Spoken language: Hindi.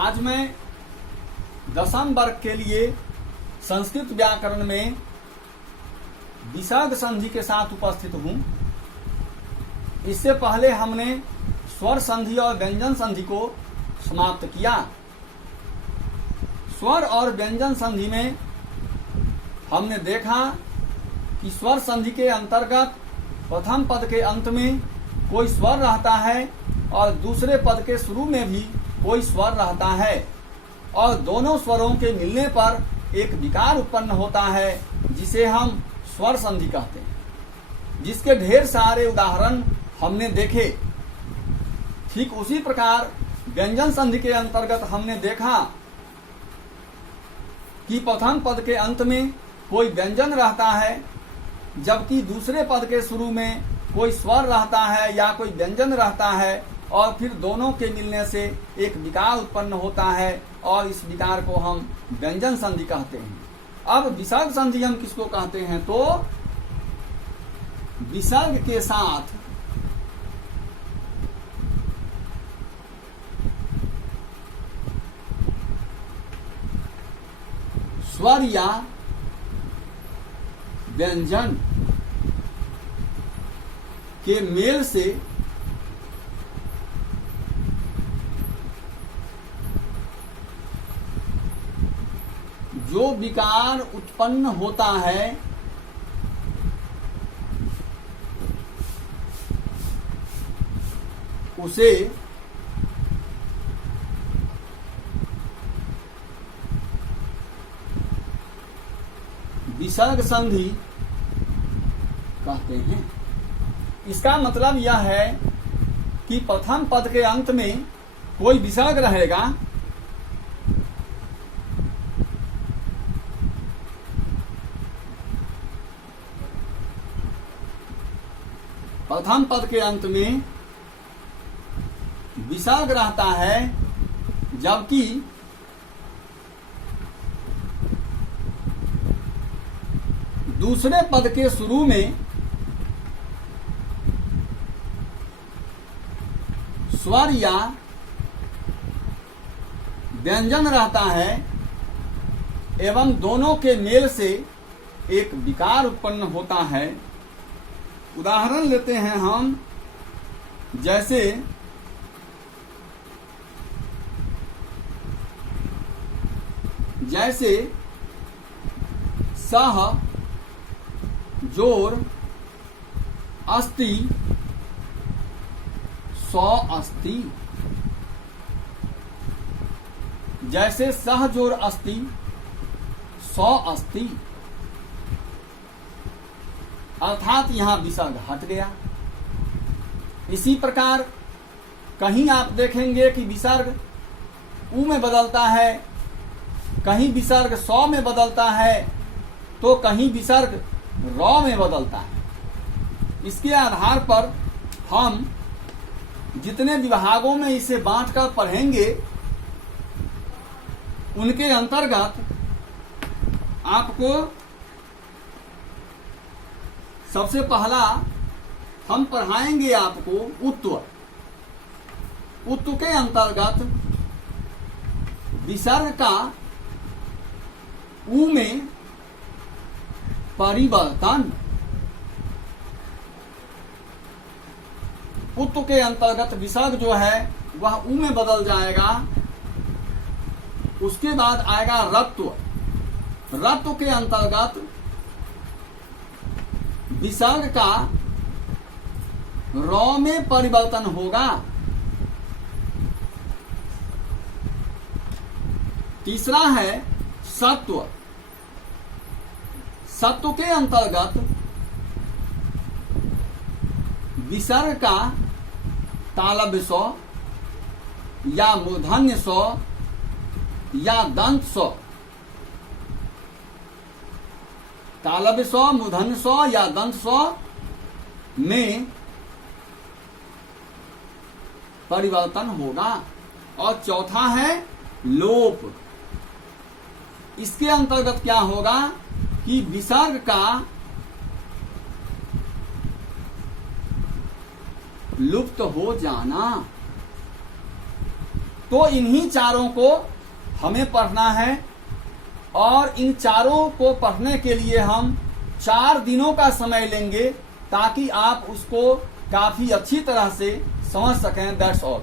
आज मैं 10वीं वर्ग के लिए संस्कृत व्याकरण में विसर्ग संधि के साथ उपस्थित हूँ। इससे पहले हमने स्वर संधि और व्यंजन संधि को समाप्त किया। स्वर और व्यंजन संधि में हमने देखा कि स्वर संधि के अंतर्गत प्रथम पद के अंत में कोई स्वर रहता है और दूसरे पद के शुरू में भी कोई स्वर रहता है और दोनों स्वरों के मिलने पर एक विकार उत्पन्न होता है जिसे हम स्वर संधि कहते हैं, जिसके ढेर सारे उदाहरण हमने देखे। ठीक उसी प्रकार व्यंजन संधि के अंतर्गत हमने देखा कि प्रथम पद के अंत में कोई व्यंजन रहता है जबकि दूसरे पद के शुरू में कोई स्वर रहता है या कोई व्यंजन रहता है और फिर दोनों के मिलने से एक विकार उत्पन्न होता है और इस विकार को हम व्यंजन संधि कहते हैं। अब विसर्ग संधि हम किसको कहते हैं? तो विसर्ग के साथ स्वर या व्यंजन के मेल से जो विकार उत्पन्न होता है उसे विसर्ग संधि कहते हैं। इसका मतलब यह है कि प्रथम पद के अंत में कोई विसर्ग रहेगा प्रथम पद के अंत में विसर्ग रहता है जबकि दूसरे पद के शुरू में स्वर या व्यंजन रहता है एवं दोनों के मेल से एक विकार उत्पन्न होता है। उदाहरण लेते हैं हम, जैसे सह जोर अस्ति सौ अस्ति। जैसे सह जोर अस्ति सौ अस्ति, अर्थात यहां विसर्ग हट गया। इसी प्रकार कहीं आप देखेंगे कि विसर्ग उ में बदलता है, कहीं विसर्ग सौ में बदलता है तो कहीं विसर्ग रौ में बदलता है। इसके आधार पर हम जितने विभागों में इसे बांटकर पढ़ेंगे उनके अंतर्गत आपको सबसे पहला हम पढ़ाएंगे आपको उत्व। उत्व के अंतर्गत विसर्ग का उ में परिवर्तन, उत्व के अंतर्गत विसर्ग जो है वह उ में बदल जाएगा। उसके बाद आएगा रत्व। रत्व के अंतर्गत विसर्ग का रौ में परिवर्तन होगा। तीसरा है सत्व। सत्व के अंतर्गत विसर्ग का तालव्य स्व या मूर्धन्य स्व या दंत स्व, तालव्य स्व, मूर्धन्य स्व या दंत स्व में परिवर्तन होगा। और चौथा है लोप। इसके अंतर्गत क्या होगा कि विसर्ग का लुप्त हो जाना। तो इन्हीं चारों को हमें पढ़ना है और इन चारों को पढ़ने के लिए हम 4 दिनों का समय लेंगे ताकि आप उसको काफी अच्छी तरह से समझ सकें। That's all.